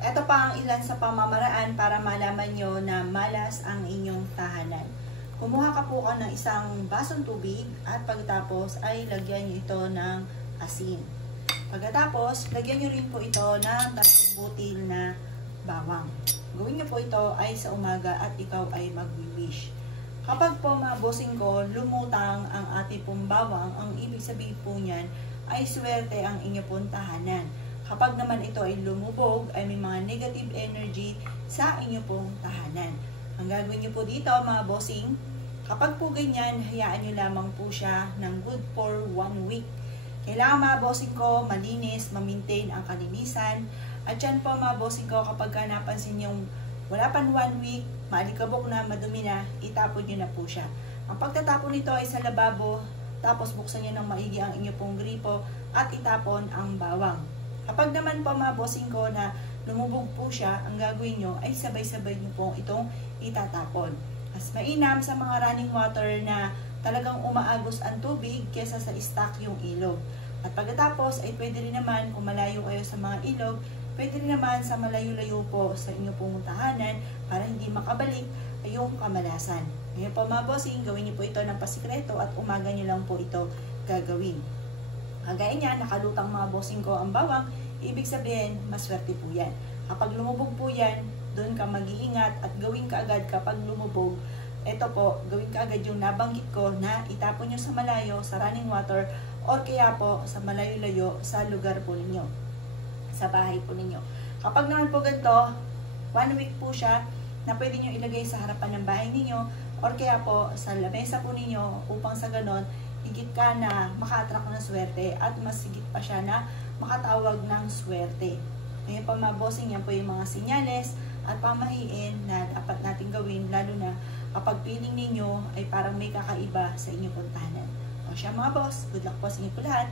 Ito pa ang ilan sa pamamaraan para malaman nyo na malas ang inyong tahanan. Kumuha ka po ng isang basong tubig at pagkatapos ay lagyan nyo ito ng asin. Pagkatapos, lagyan nyo rin po ito ng 3 butil na bawang. Gawin nyo po ito ay sa umaga at ikaw ay mag-wish. Kapag po mga bossing ko, lumutang ang ating pong bawang, ang ibig sabihin po niyan ay swerte ang inyong pong tahanan. Kapag naman ito ay lumubog, ay may mga negative energy sa inyong pong tahanan. Ang gagawin nyo po dito mga bossing, kapag po ganyan, hayaan nyo lamang po siya ng good for 1 week. Kailangan mga bossing ko, malinis, ma-maintain ang kalinisan. At yan po mga bossing ko, kapag napansin nyo wala pang 1 week, maalikabok na, madumi na, itapon nyo na po siya. Ang pagtatapon nito ay sa lababo, tapos buksan nyo ng maigi ang inyong pong gripo at itapon ang bawang. Kapag naman po mga bossing ko na lumubog po siya, ang gagawin nyo ay sabay-sabay nyo po itong itatapon. Mas mainam sa mga running water na talagang umaagos ang tubig kesa sa stock yung ilog. At pagkatapos ay pwede rin naman kung malayo kayo sa mga ilog, pwede rin naman sa malayo-layo po sa inyong pong tahanan para hindi makabalik yung kamalasan. Ngayon po mga bossing, gawin niyo po ito ng pasikreto at umaga niyo lang po ito gagawin. Kagaya niya, nakalutang mga bossing ko ang bawang, ibig sabihin, maswerte po yan. Kapag lumubog po yan, doon ka mag-iingat at gawin ka agad kapag lumubog. Ito po, gawin ka agad yung nabanggit ko na itapon nyo sa malayo, sa running water, or kaya po sa malayo-layo sa lugar po ninyo, sa bahay po ninyo. Kapag naman po ganito, 1 week po siya na pwede nyo ilagay sa harapan ng bahay ninyo, or kaya po sa lamesa po ninyo upang sa ganon, higit ka na maka-attract ng swerte at mas higit pa siya na makatawag ng swerte. Ngayon pa mga bossing, yan po yung mga sinyales at pamahiin na dapat natin gawin, lalo na kapag feeling ninyo ay parang may kakaiba sa inyong puntahanan. O siya mga boss, good luck po sa inyo po lahat.